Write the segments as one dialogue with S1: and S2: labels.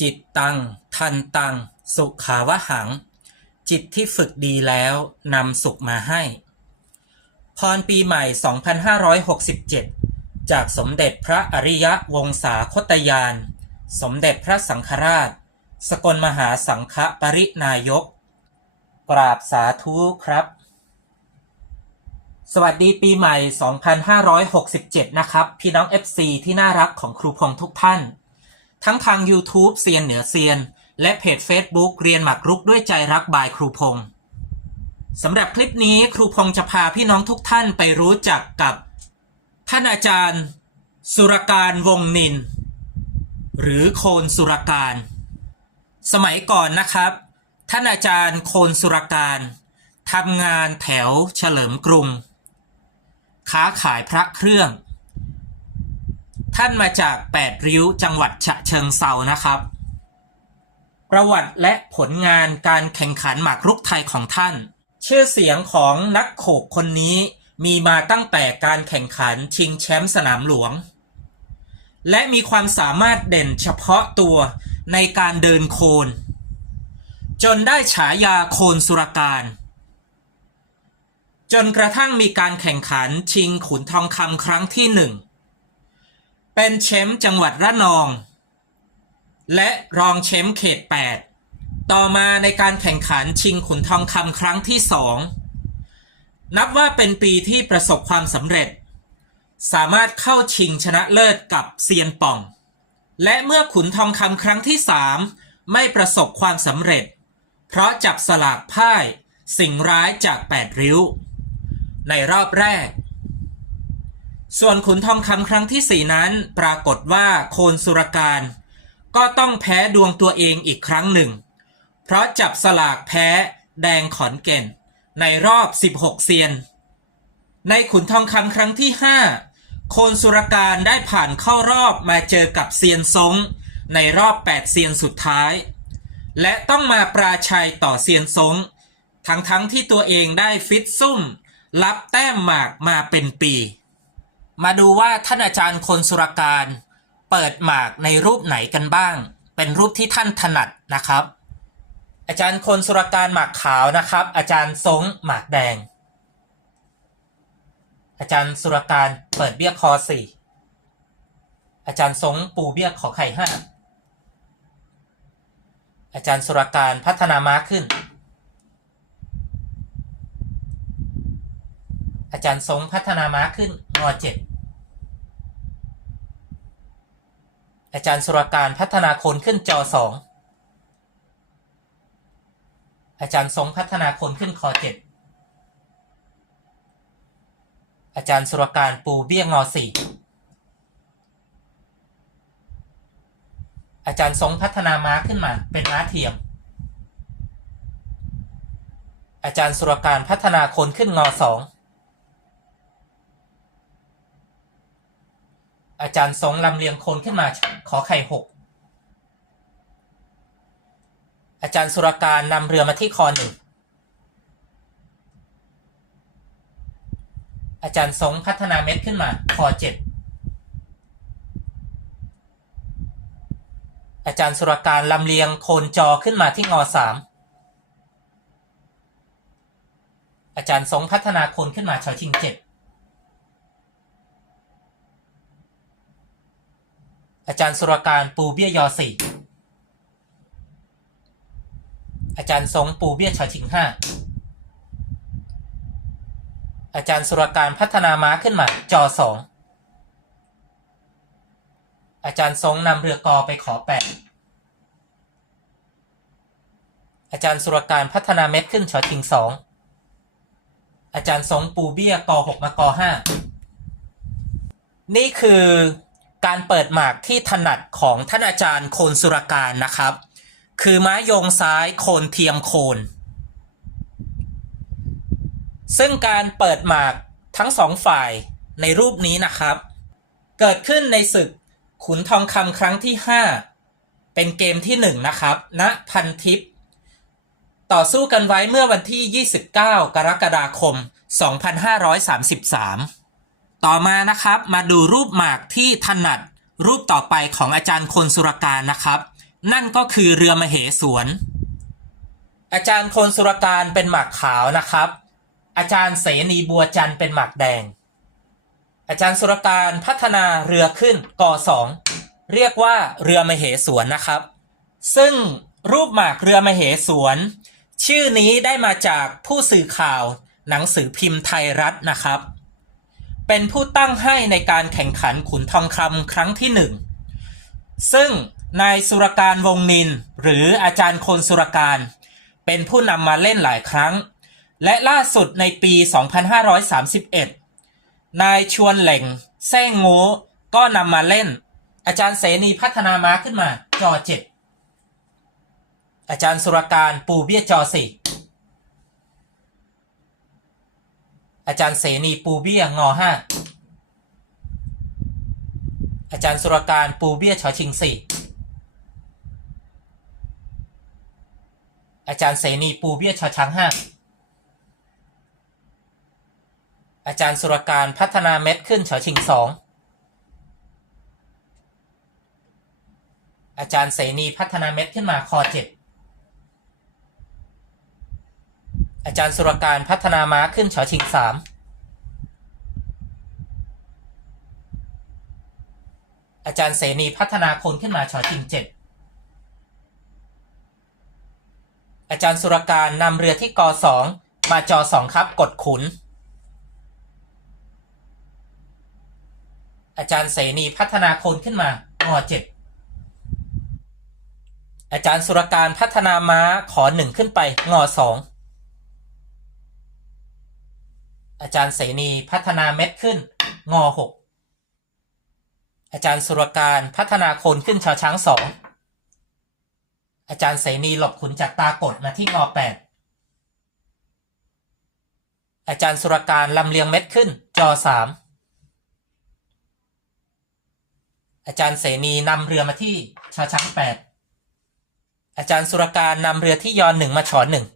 S1: จิตตัง ทันตัง สุขาวหัง จิตที่ฝึกดีแล้วนำสุขมาให้ พรปีใหม่ 2567 จากสมเด็จพระอริยวงศาคตยาน สมเด็จพระสังฆราช สกลมหาสังฆปรินายก กราบสาธุครับ สวัสดีปีใหม่ 2567 นะครับ พี่น้อง FC ที่น่ารักของครูพงทุกท่าน ทั้งทาง YouTube เซียนเหนือเซียน และเพจ Facebook เรียนหมากรุกด้วยใจรักบายครูพงษ์สำหรับคลิปนี้ครูพงษ์จะพาพี่น้องทุกท่านไปรู้จักกับ ท่านอาจารย์ สุรการวงนิน หรือโคนสุรการ สมัยก่อนนะครับ ท่านอาจารย์โคนสุรการทำงานแถวเฉลิมกรุง ค้าขายพระเครื่อง ท่านมาจากแปดริ้วจังหวัดฉะเชิงเซานะครับ ประวัติและผลงานการแข่งขันหมากรุกไทยของท่าน ชื่อเสียงของนักโขกคนนี้มีมาตั้งแต่การแข่งขันชิงแชมป์สนามหลวง และมีความสามารถเด่นเฉพาะตัวในการเดินโคน จนได้ฉายาโคนสุรการ จนกระทั่งมีการแข่งขันชิงขุนทองคำครั้งที่หนึ่ง เป็นแชมป์จังหวัดระนอง และรองแชมป์เขต 8 ต่อมาในการแข่งขันชิงขุนทองคำครั้งที่สองนับว่าเป็นปีที่ประสบความสำเร็จ สามารถเข้าชิงชนะเลิศกับเซียนป่อง และเมื่อขุนทองคำครั้งที่สามไม่ประสบความสำเร็จ เพราะจับสลากพ่ายสิ่งร้ายจากแปดริ้ว ในรอบแรก ส่วนขุนทองคำครั้งที่สี่นั้นปรากฏว่าโคนสุรการ ก็ต้องแพ้ดวงตัวเองอีกครั้งหนึ่ง เพราะจับสลากแพ้แดงขอนแก่น ในรอบ 16 เซียน ในขุนทองคำครั้งที่ 5 โคนสุรการได้ผ่านเข้ารอบมาเจอกับเซียนซงในรอบ 8 เซียนสุดท้าย และต้องมาปราชัยต่อเซียนซงทั้งทั้งที่ตัวเองได้ฟิตซุ่มรับแต้มหมากมาเป็นปี มาดูว่าท่านอาจารย์คนสุรการ เปิดหมากในรูปไหนกันบ้าง เป็นรูปที่ท่านถนัดนะครับ อาจารย์คนสุรการหมากขาวนะครับ อาจารย์ทรงหมากแดง อาจารย์สุรการเปิดเบี้ยคอสี่อาจารย์ทรงปูเบี้ยขอไข่ห้าอาจารย์สุรการพัฒนาม้าขึ้น อาจารย์ทรงพัฒนาม้าขึ้นงอเจ็ด อาจารย์สุรการพัฒนาโคนขึ้นจอสองอาจารย์ทรงพัฒนาโคนขึ้นคอเจ็ดอาจารย์สุรการปูเบี้ยงอสี่อาจารย์ทรงพัฒนาม้าขึ้นมาเป็นม้าเทียม อาจารย์สุรการพัฒนาโคนขึ้นงอสอง อาจารย์ทรงลำเลียงโคนขึ้นมาขอไข่หกอาจารย์สุรการนำเรือมาที่คอหนึ่งอาจารย์ทรงพัฒนาเม็ดขึ้นมาคอเจ็ดอาจารย์สุรการลำเลียงโคนจอขึ้นมาที่งอสามอาจารย์ทรงพัฒนาโคนขึ้นมาชอชิงเจ็ด อาจารย์สุรการปูเบี้ยยอสี่อาจารย์ทรงปูเบี้ยชอชิงห้าอาจารย์สุรการพัฒนาม้าขึ้นมาจอสองอาจารย์ทรงนำเรือกอไปขอแปดอาจารย์สุรการพัฒนาเม็ดขึ้นชอชิงสองอาจารย์ทรงปูเบี้ยกอหกมากอห้านี่คือ การเปิดหมากที่ถนัดของท่านอาจารย์โคนสุรการนะครับ คือไม้โยงซ้ายโคนเทียมโคน ซึ่งการเปิดหมากทั้งสองฝ่ายในรูปนี้นะครับ เกิดขึ้นในศึกขุนทองคำครั้งที่ 5 เป็นเกมที่ 1 นะครับณพันทิพย์ต่อสู้กันไว้เมื่อวันที่ 29 กรกฎาคม 2533 ต่อมานะครับมาดูรูปหมากที่ถนัดรูปต่อไปของอาจารย์คนสุรการนะครับ นั่นก็คือเรือมเหสวน อาจารย์คนสุรการเป็นหมากขาวนะครับ อาจารย์เสนีบัวจันเป็นหมากแดง อาจารย์สุรการพัฒนาเรือขึ้นกอสองเรียกว่าเรือมเหสวนนะครับ ซึ่งรูปหมากเรือมเหสวน ชื่อนี้ได้มาจากผู้สื่อข่าวหนังสือพิมพ์ไทยรัฐนะครับ เป็นผู้ตั้งให้ในการแข่งขันขุนทองคำครั้งที่หนึ่งซึ่งนายสุรการวงนิน หรืออาจารย์คนสุรการ เป็นผู้นำมาเล่นหลายครั้ง และล่าสุดในปี 2531 นายชวนเหล่งแซงโง่ก็นำมาเล่น อาจารย์เสนีพัฒนาม้าขึ้นมาจอเจ็ดอาจารย์สุรการปูเบี้ยจอสี่ อาจารย์เสนีปูเบี้ยงอห้าอาจารย์สุรการปูเบี้ยชอชิงสี่อาจารย์เสนีปูเบี้ยชอช้างห้าอาจารย์สุรการพัฒนาเม็ดขึ้นชอชิงสองอาจารย์เสนีพัฒนาเม็ดขึ้นมาคอเจ็ด อาจารย์สุรการพัฒนาม้าขึ้นชอชิงสามอาจารย์เสนีพัฒนาคนขึ้นมาชอชิงเจ็ดอาจารย์สุรการนำเรือที่กอสองมาจอสองครับกดขุน อาจารย์เสนีพัฒนาคนขึ้นมางอเจ็ดอาจารย์สุรการพัฒนาม้าขอหนึ่งขึ้นไปงอสอง อาจารย์เสนีพัฒนาเม็ดขึ้น งอหกอาจารย์สุรการพัฒนาคนขึ้นชาวช้างสองอาจารย์เสนีหลบขุนจากตากดมาที่งอแปดอาจารย์สุรการลำเลียงเม็ดขึ้น จอสามอาจารย์เสนีนำเรือมาที่ชาวช้างแปดอาจารย์สุรการนำเรือที่ยอนหนึ่งมาฉอนหนึ่ง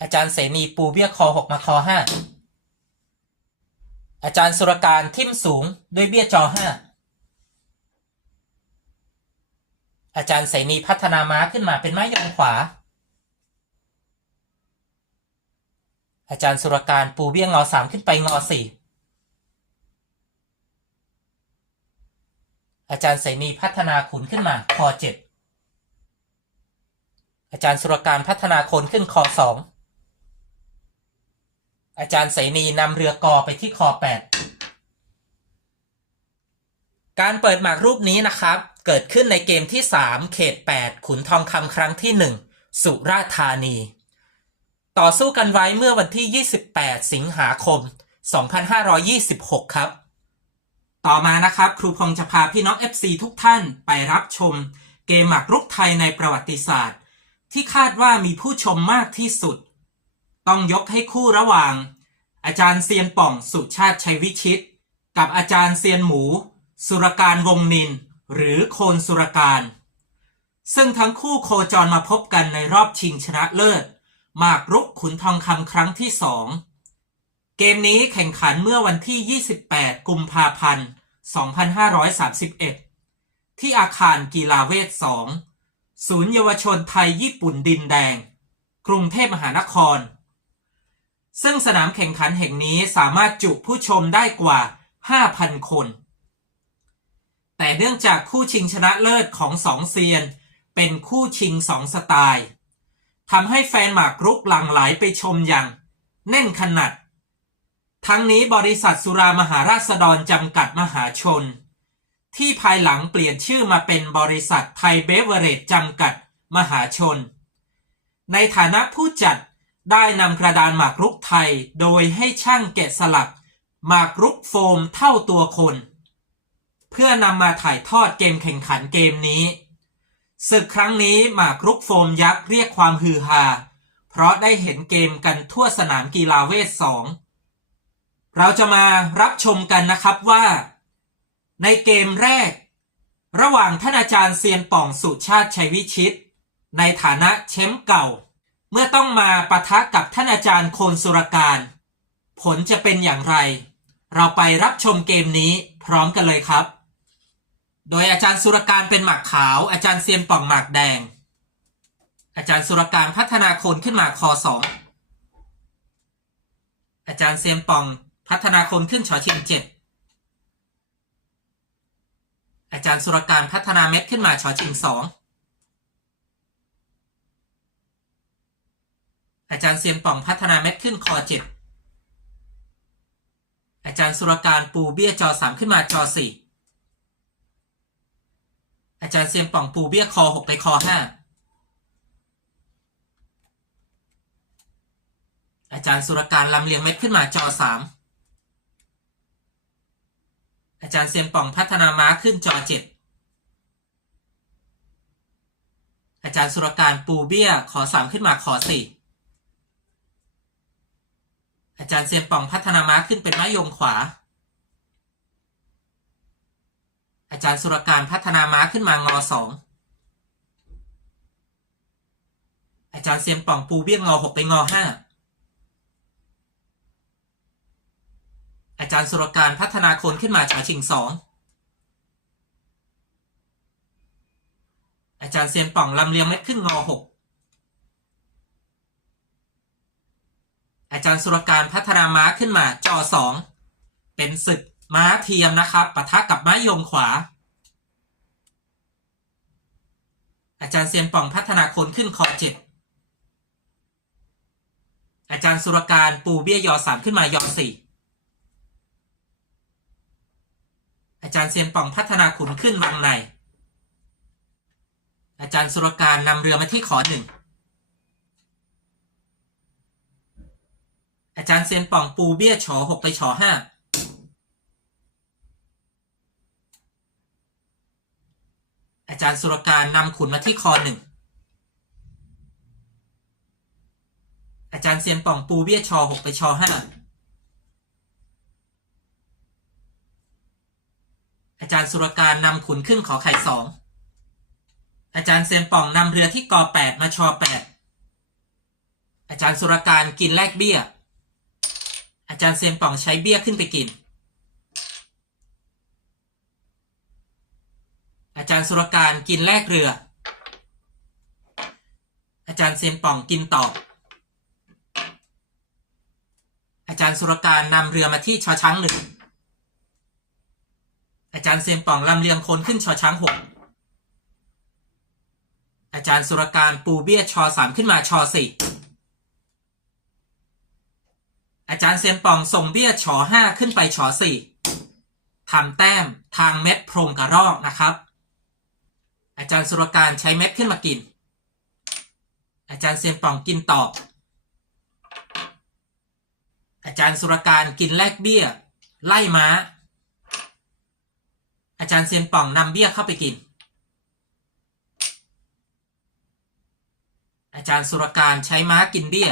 S1: อาจารย์เสนีปูเบี้ยคอหกมาคอห้าอาจารย์สุรการทิมสูงด้วยเบี้ยจอห้าอาจารย์เสนีพัฒนาม้าขึ้นมาเป็นไม้ยองขวา อาจารย์สุรการปูเบี้ยงอสามขึ้นไปงอสี่อาจารย์เสนีพัฒนาขุนขึ้นมาคอเจ็ดอาจารย์สุรการพัฒนาคนขึ้นคอสอง อาจารย์เสนีนำเรือกอไปที่คอแปดการเปิดหมากรูปนี้นะครับ เกิดขึ้นในเกมที่ 3 เขต 8 ขุนทองคำครั้งที่ 1 สุราษฎร์ธานี ต่อสู้กันไว้เมื่อวันที่ 28 สิงหาคม 2526 ครับ ต่อมานะครับ ครูพงษ์จะพาพี่น้อง FC ทุกท่านไปรับชม เกมหมากรุกไทยในประวัติศาสตร์ ที่คาดว่ามีผู้ชมมากที่สุด ต้องยกให้คู่ระหว่าง อาจารย์เซียนป่องสุชาติชัยวิชิต กับอาจารย์เซียนหมู สุรการวงนิน หรือโคนสุรการ ซึ่งทั้งคู่โคจรมาพบกันในรอบชิงชนะเลิศหมากรุกขุนทองคำครั้งที่สองเกมนี้แข่งขันเมื่อวันที่ 28 กุมภาพันธ์ 2531 ที่อาคารกีฬาเวท 2 ศูนย์เยาวชนไทยญี่ปุ่นดินแดง กรุงเทพมหานคร ซึ่งสนามแข่งขันแห่งนี้สามารถจุผู้ชมได้กว่า 5,000 คน แต่เนื่องจากคู่ชิงชนะเลิศของสองเซียน เป็นคู่ชิงสองสไตล์ทำให้แฟนหมากรุกหลั่งไหลไปชมอย่าง แน่นขนาด ทั้งนี้บริษัทสุรามหาราษฎรจำกัดมหาชน ที่ภายหลังเปลี่ยนชื่อมาเป็นบริษัทไทยเบเวอเรจจำกัดมหาชน ในฐานะผู้จัด ได้นำกระดานหมากรุกไทยโดยให้ช่างแกะสลักหมากรุกโฟมเท่าตัวคน เพื่อนำมาถ่ายทอดเกมแข่งขันเกมนี้ศึกครั้งนี้หมากรุกโฟมยักษ์เรียกความฮือฮาเพราะได้เห็นเกมกันทั่วสนามกีฬาเวทสองเราจะมารับชมกันนะครับว่า ในเกมแรก ระหว่างท่านอาจารย์เซียนป่องสุชาติชัยวิชิต ในฐานะแชมป์เก่า เมื่อต้องมาปะทะกับท่านอาจารย์โคนสุรการ ผลจะเป็นอย่างไร เราไปรับชมเกมนี้พร้อมกันเลยครับ โดยอาจารย์สุรการเป็นหมากขาว อาจารย์เซียนป่องหมากแดง อาจารย์สุรการพัฒนาคนขึ้นมาคอสองอาจารย์เซียนป่องพัฒนาคนขึ้นชอชิงเจ็ดอาจารย์สุรการพัฒนาเม็ดขึ้นมาชอชิงสอง อาจารย์เซียนป่องพัฒนาเม็ดขึ้นคอเจ็ดอาจารย์สุรการปูเบี้ยจอสามขึ้นมาจอสี่อาจารย์เซียนป่องปูเบี้ยคอหกไปคอห้าอาจารย์สุรการลำเลียงเม็ดขึ้นมาจอสามอาจารย์เซียนป่องพัฒนาม้าขึ้นจอเจ็ดอาจารย์สุรการปูเบี้ยขอสามขึ้นมาขอสี่ อาจารย์เซียนป่องพัฒนาม้าขึ้นเป็นม้ายงขวา อาจารย์สุรการพัฒนาม้าขึ้นมางอสองอาจารย์เซียนป่องปูเบี้ยงอหกไปงอห้าอาจารย์สุรการพัฒนาคนขึ้นมาชอชิงสองอาจารย์เซียนป่องลำเลียงเม็ดขึ้นงอหก อาจารย์สุรการพัฒนาม้าขึ้นมาจอสองเป็นศึกม้าเทียมนะครับปะทะกับม้ายงขวา อาจารย์เซียนป่องพัฒนาคนขึ้นคอเจ็ดอาจารย์สุรการปูเบี้ยยอสามขึ้นมายอสี่อาจารย์เซียนป่องพัฒนาขุนขึ้นวังใน อาจารย์สุรการนำเรือมาที่ขอหนึ่ง อาจารย์เซียนป่องปูเบี้ยฉอหกไปฉอห้าอาจารย์สุรการนำขุนมาที่คอหนึ่งอาจารย์เซียนป่องปูเบี้ยชอหกไปชอห้าอาจารย์สุรการนำขุนขึ้นขอไข่สองอาจารย์เซียนป่องนำเรือที่กอแปดมาชอแปดอาจารย์สุรการกินแลกเบี้ย อาจารย์เซียนป่องใช้เบี้ยขึ้นไปกิน อาจารย์สุรการกินแลกเรือ อาจารย์เซียนป่องกินตอบ อาจารย์สุรการนำเรือมาที่ชอช้างหนึ่ง อาจารย์เซียนป่องลำเลียงคนขึ้นชอช้างหกอาจารย์สุรการปูเบี้ยชอสามขึ้นมาชอสี่ อาจารย์เซียนป่องส่งเบี้ยชอห้าขึ้นไปชอสี่ทำแต้มทางเม็ดโพรงกระรอกนะครับ อาจารย์สุรการใช้เม็ดขึ้นมากิน อาจารย์เซียนป่องกินตอบ อาจารย์สุรการกินแลกเบี้ย ไล่ม้า อาจารย์เซียนป่องนำเบี้ยเข้าไปกิน อาจารย์สุรการใช้ม้ากินเบี้ย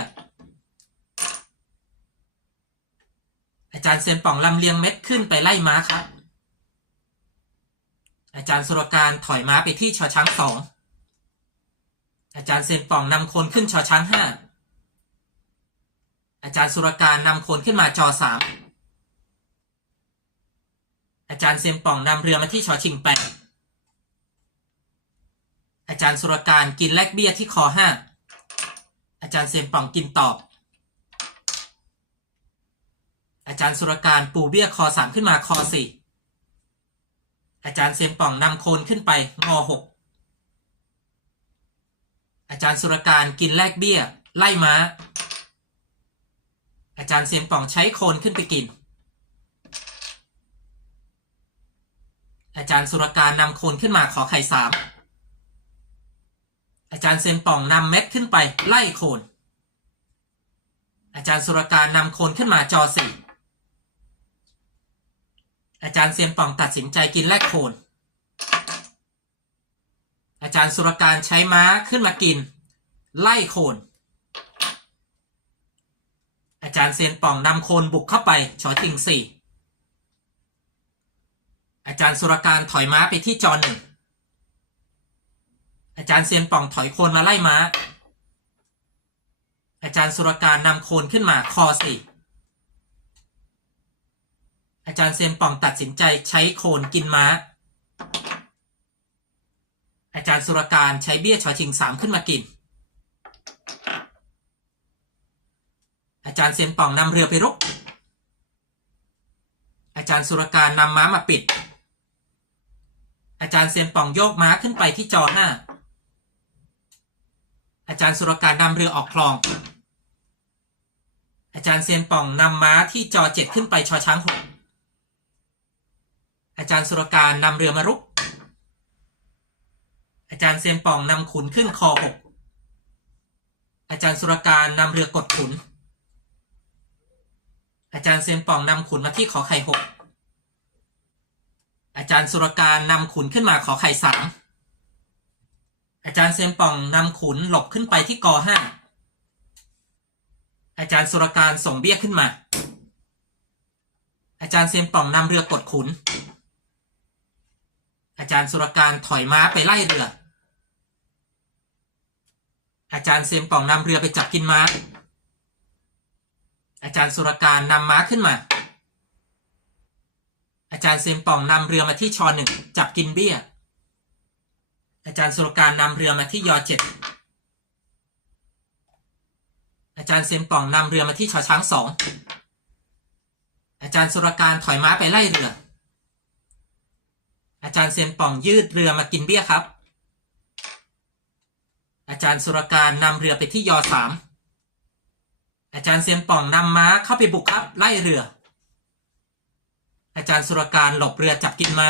S1: อาจารย์เซียนป่องลำเลียงเม็ดขึ้นไปไล่ม้าครับ อาจารย์สุรการถอยม้าไปที่ชอช้างสอง อาจารย์เซียนป่องนำคนขึ้นชอช้างห้า อาจารย์สุรการนำคนขึ้นมาจอสาม อาจารย์เซียนป่องนำเรือมาที่ชอชิงแปดอาจารย์สุรการกินแลกเบี้ยที่คอห้า อาจารย์เซียนป่องกินตอบ อาจารย์สุรการปูเบี้ยคอสามขึ้นมาคอสี่อาจารย์เซียนป่องนำโคนขึ้นไปงอหกอาจารย์สุรการกินแลกเบี้ย ไล่ม้า อาจารย์เซียนป่องใช้โคนขึ้นไปกิน อาจารย์สุรการนำโคนขึ้นมาขอไข่สามอาจารย์เซียนป่องนำเม็ดขึ้นไปไล่โคนอาจารย์สุรการนำโคนขึ้นมาจอสี่ อาจารย์เซียนป่องตัดสินใจกินแลกโคน อาจารย์สุรการใช้ม้าขึ้นมากิน ไล่โคน อาจารย์เซียนป่องนำโคนบุกเข้าไปชอจิงสี่ อาจารย์สุรการถอยม้าไปที่จอหนึ่ง อาจารย์เซียนป่องถอยโคนมาไล่ม้า อาจารย์สุรการนำโคนขึ้นมาคอสี่ อาจารย์เซียนป่องตัดสินใจใช้โคนกินม้าอารย์สุรการใช้เบี้ยชอชิงสามขึ้นมากิน อาจารย์เซียนป่องนำเรือไปรุก อาจารย์สุรการนำม้ามาปิด อาจารย์เซียนป่องโยกม้าขึ้นไปที่จอห้าอาจารย์สุรการนำเรือออกคลอง อาจารย์เซียนป่องนำม้าที่จอเจ็ดขึ้นไปชอช้างหก อาจารย์สุรการนำเรือมารุก อาจารย์เซียนป่องนำขุนขึ้นคอหก อาจารย์สุรการนำเรือกดขุน อาจารย์เซียนป่องนำขุนมาที่ขอไข่หก อาจารย์สุรการนำขุนขึ้นมาขอไข่สาม อาจารย์เซียนป่องนำขุนหลบขึ้นไปที่กอห้า อาจารย์สุรการส่งเบี้ยขึ้นมาอาจารย์เซียนป่องนำเรือกดขุน อาจารย์สุรการถอยม้าไปไล่เรือ อาจารย์เซียนป่องนำเรือไปจับกินม้า อาจารย์สุรการนำม้าขึ้นมา อาจารย์เซียนป่องนำเรือมาที่ชอหนึ่งจับกินเบี้ย อาจารย์สุรการนำเรือมาที่ยอเจ็ดอาจารย์เซียนป่องนำเรือมาที่ชอช้างสองอาจารย์สุรการถอยม้าไปไล่เรือ อาจารย์เซียนป่องยืดเรือมากินเบี้ยครับ อาจารย์สุรการนำเรือไปที่ยอสามอาจารย์เซียนป่องนำม้าเข้าไปบุกครับ ไล่เรือ อาจารย์สุรการหลบเรือจับกินม้า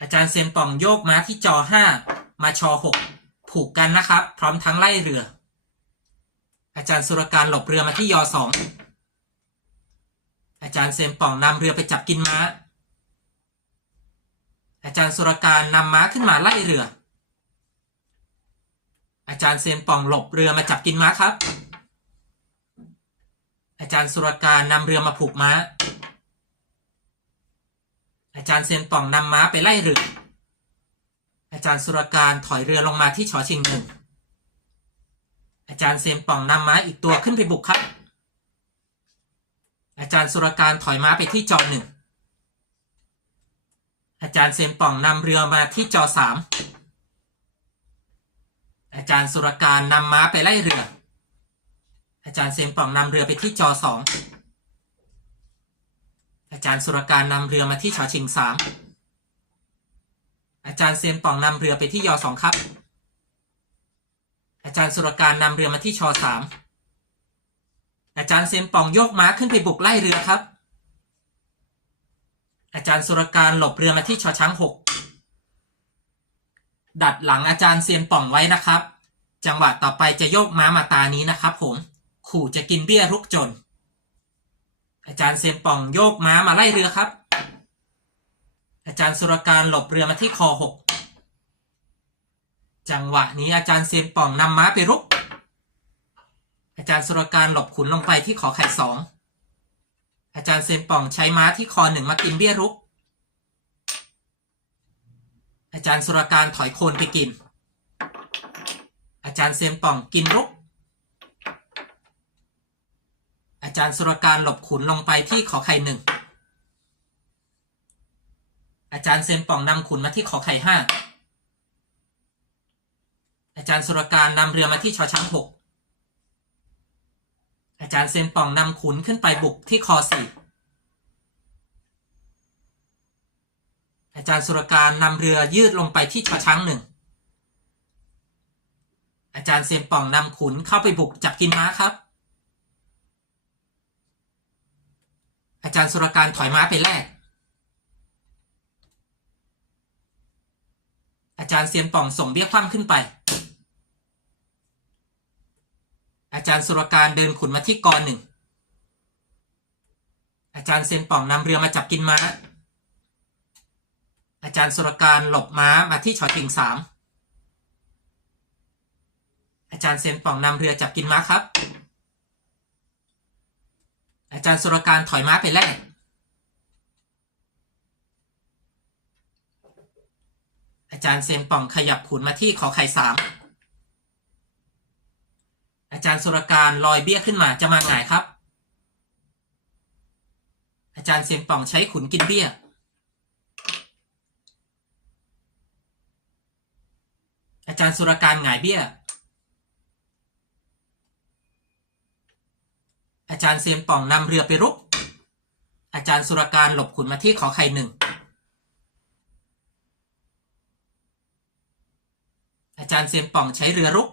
S1: อาจารย์เซียนป่องโยกม้าที่จอห้ามาชอหกผูกกันนะครับ พร้อมทั้งไล่เรือ อาจารย์สุรการหลบเรือมาที่ยอสองอาจารย์เซียนป่องนำเรือไปจับกินม้า อาจารย์สุรการนำม้าขึ้นมาไล่เรือ อาจารย์เซียนป่องหลบเรือมาจับกินม้าครับ อาจารย์สุรการนำเรือมาผูกม้า อาจารย์เซียนป่องนำม้าไปไล่เรือ อาจารย์สุรการถอยเรือลงมาที่ชอชิงหนึ่ง อาจารย์เซียนป่องนำม้าอีกตัวขึ้นไปบุกครับ อาจารย์สุรการถอยม้าไปที่จอหนึ่ง อาจารย์เซียนป่องนำเรือมาที่จอสามอาจารย์สุรการนำม้าไปไล่เรือ อาจารย์เซียนป่องนำเรือไปที่จอสองอาจารย์สุรการนำเรือมาที่ชอชิงสามอาจารย์เซียนป่องนำเรือไปที่ยอสองครับ อาจารย์สุรการนำเรือมาที่ชอสามอาจารย์เซียนป่องโยกม้าขึ้นไปบุกไล่เรือครับ อาจารย์สุรการหลบเรือมาที่ชอช้างหกดัดหลังอาจารย์เซียนป่องไว้นะครับ จังหวะต่อไปจะโยกม้ามาตานี้นะครับผม ขู่จะกินเบี้ยรุกจน อาจารย์เซียนป่องโยกม้ามาไล่เรือครับ อาจารย์สุรการหลบเรือมาที่คอหกจังหวะนี้อาจารย์เซียนป่องนำม้าไปรุก อาจารย์สุรการหลบขุนลงไปที่ขอไข่สอง อาจารย์เซียนป่องใช้ม้าที่คอหนึ่งมากินเบี้ยรุก อาจารย์สุรการถอยโคนไปกิน อาจารย์เซียนป่องกินรุก อาจารย์สุรการหลบขุนลงไปที่ขอไข่หนึ่ง อาจารย์เซียนป่องนำขุนมาที่ขอไข่ห้าอาจารย์สุรการนำเรือมาที่ชอช้างหก อาจารย์เซียนป่องนำขุนขึ้นไปบุกที่คอสี่อาจารย์สุรการนำเรือยืดลงไปที่ชอช้างหนึ่งอาจารย์เซียนป่องนำขุนเข้าไปบุกจับกินม้าครับ อาจารย์สุรการถอยม้าไปแลกอาจารย์เซียนป่องส่งเบี้ยคว่ำขึ้นไป อาจารย์สุรการเดินขุนมาที่กอหนึ่ง อาจารย์เซนป่องนำเรือมาจับกินม้า อาจารย์สุรการหลบม้ามาที่ชอติงสาม อาจารย์เซนป่องนำเรือจับกินม้าครับ อาจารย์สุรการถอยม้าไปแลกอาจารย์เซนป่องขยับขุนมาที่ขอไข่สาม จารย์สุรการลอยเบี้ยขึ้นมาจะมาหงายครับ อาจารย์เซียนป่องใช้ขุนกินเบี้ย อาจารย์สุรการหงายเบี้ย อาจารย์เซียนป่องนำเรือไปรุก อาจารย์สุรการหลบขุนมาที่ขอไข่หนึ่งอาจารย์เซียนป่องใช้เรือรุก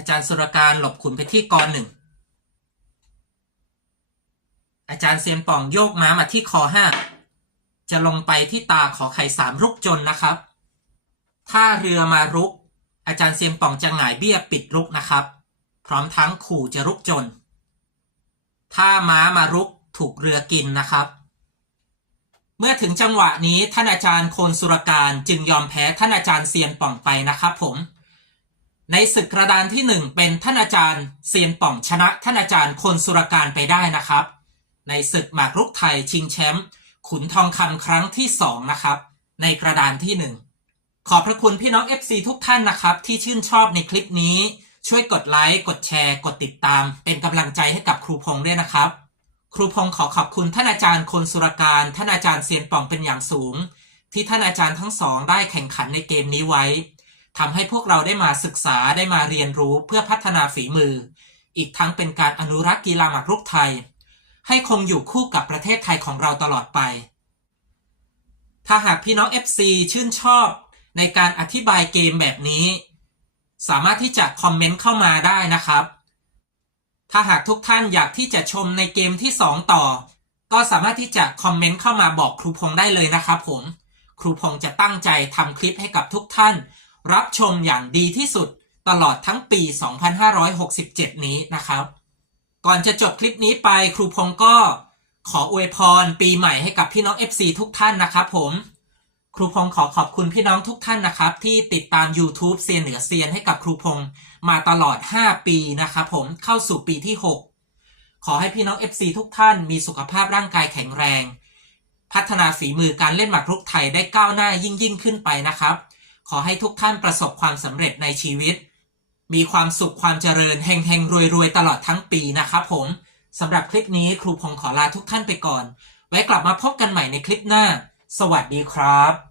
S1: อาจารย์สุรการหลบขุนไปที่กรหนึ่งอาจารย์เซียนป่องโยกม้ามาที่คอห้าจะลงไปที่ตาขอไข่สามรุกจนนะครับ ถ้าเรือมารุก อาจารย์เซียนป่องจะหงายเบี้ยปิดรุกนะครับ พร้อมทั้งขู่จะรุกจน ถ้าม้ามารุกถูกเรือกินนะครับ เมื่อถึงจังหวะนี้ท่านอาจารย์โคนสุรการจึงยอมแพ้ท่านอาจารย์เซียนป่องไปนะครับผม ในศึกกระดานที่หนึ่งเป็นท่านอาจารย์เซียนป่องชนะท่านอาจารย์คนสุรการไปได้นะครับ ในศึกหมากรุกไทยชิงแชมป์ขุนทองคำครั้งที่สองนะครับ ในกระดานที่หนึ่งขอบพระคุณพี่น้อง FC ทุกท่านนะครับ ที่ชื่นชอบในคลิปนี้ช่วยกดไลค์กดแชร์ กดติดตาม เป็นกำลังใจให้กับครูพงษ์ด้วยนะครับ ครูพงษ์ขอขอบคุณท่านอาจารย์คนสุรการท่านอาจารย์เซียนป่องเป็นอย่างสูง ที่ท่านอาจารย์ทั้งสองได้แข่งขันในเกมนี้ไว้ ทำให้พวกเราได้มาศึกษาได้มาเรียนรู้เพื่อพัฒนาฝีมือ อีกทั้งเป็นการอนุรักษ์กีฬาหมากรุกไทย ให้คงอยู่คู่กับประเทศไทยของเราตลอดไป ถ้าหากพี่น้อง FC ชื่นชอบในการอธิบายเกมแบบนี้ สามารถที่จะคอมเมนต์เข้ามาได้นะครับ ถ้าหากทุกท่านอยากที่จะชมในเกมที่ 2 ต่อ ก็สามารถที่จะคอมเมนต์เข้ามาบอกครูพงษ์ได้เลยนะครับผม ครูพงษ์จะตั้งใจทำคลิปให้กับทุกท่าน รับชมอย่างดีที่สุดตลอดทั้งปี 2567 นี้นะครับ ก่อนจะจบคลิปนี้ไปครูพงศ์ก็ขออวยพรปีใหม่ให้กับพี่น้อง FC ทุกท่านนะครับผม ครูพงศ์ขอขอบคุณพี่น้องทุกท่านนะครับ ที่ติดตาม YouTube เซียนเหนือเซียนให้กับครูพงศ์มาตลอด 5 ปีนะครับผมเข้าสู่ปีที่ 6 ขอให้พี่น้อง FC ทุกท่านมีสุขภาพร่างกายแข็งแรง พัฒนาฝีมือการเล่นหมากรุกไทยได้ก้าวหน้ายิ่งยิ่งขึ้นไปนะครับ ขอให้ทุกท่านประสบความสำเร็จในชีวิต มีความสุขความเจริญเฮงเฮงรวยรวยๆ ตลอดทั้งปีนะครับผมสำหรับคลิปนี้ครูพงขอลาทุกท่านไปก่อน ไว้กลับมาพบกันใหม่ในคลิปหน้า สวัสดีครับ